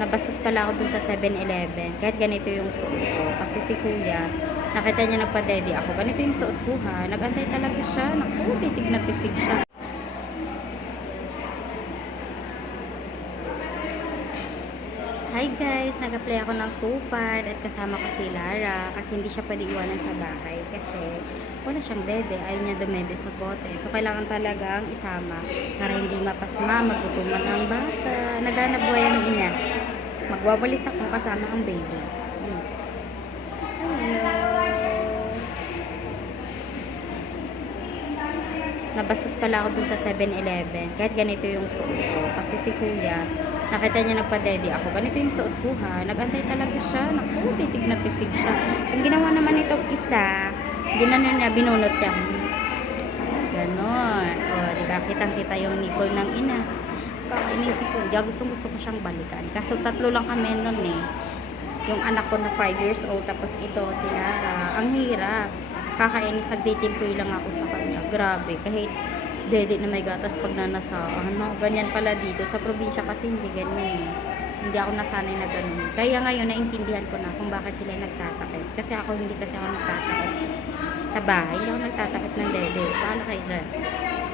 Nabastos pala ako dun sa 7-Eleven. Kahit ganito yung suot ko. Kasi si kuya, nakita niya nagpa-daddy ako. Ganito yung suot ko ha. Nagantay talaga siya. Naku, titig na titig siya. Hi guys! Nag-apply ako ng tupad at kasama ko si Lara kasi hindi siya pwede iwanan sa bahay kasi wala siyang dede. Ayaw niya dumede sa bote. So, kailangan talagang isama para hindi mapasma, magtutuman ang bata. Naghanap buhay ang ina. Magwawalis akong kasama ang baby. Hello! Nabastos pala ako dun sa 7-Eleven. Kahit ganito yung suot ko. Kasi si kuya, nakita niya nagpa-daddy ako. Ganito yung suot ko ha. Nagantay talaga siya. Naku, titig na titig siya. Ang ginawa naman itong isa, ginanon niya, binunot niya. Ganon. O, di ba? Kitang-kita yung nipple ng ina. Kainisip ko, di gustong gusto ko siyang balikan. Kaso tatlo lang kami nun eh. Yung anak ko na 5 years old, tapos ito, si Lara. Ang hirap. Kakainis, nagtitimpoy lang ako sa kanya. Grabe. Kahit dede na may gatas pag nanasa. Ano, ganyan pala dito. Sa probinsya kasi hindi ganyan eh. Hindi ako nasanay na ganun. Kaya ngayon, naintindihan ko na kung bakit sila nagtatakip. Kasi ako hindi kasi ako nagtatakip. Sa bahay, hindi ako nagtatakip ng dede. Paano kayo dyan?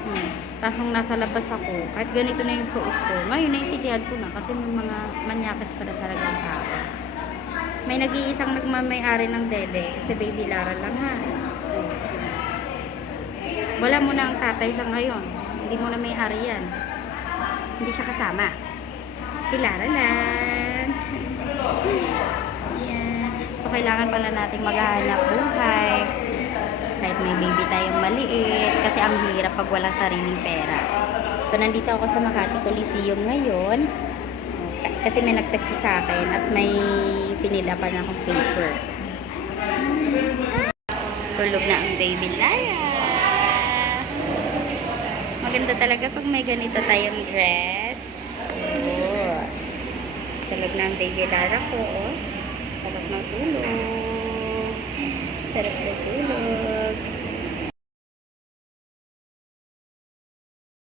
Hmm. Tapos nung nasa labas ako, kahit ganito na yung suot ko, ngayon naintindihan ko na kasi may mga manyakis pa na talagang tao. May nag-iisang nagmamay-ari ng dede, si Baby Lara lang ha. Wala mo na ang tatay sa ngayon. Hindi mo na may-ari yan. Hindi siya kasama. Si Lara lang. So, kailangan pala nating maghahanap buhay. Kahit may baby tayong maliit. Kasi ang hirap pag walang sariling pera. So, nandito ako sa Makati Coliseum ngayon. Ka- Kasi may nag-text sa akin at may pinila pa na akong paper. Tulog na ang baby Lara. Maganda talaga pag may ganito tayong dress. Oh. Tulog na ang baby Lara ko. Oh. Sarap ng tulog. Sarap ng tulog.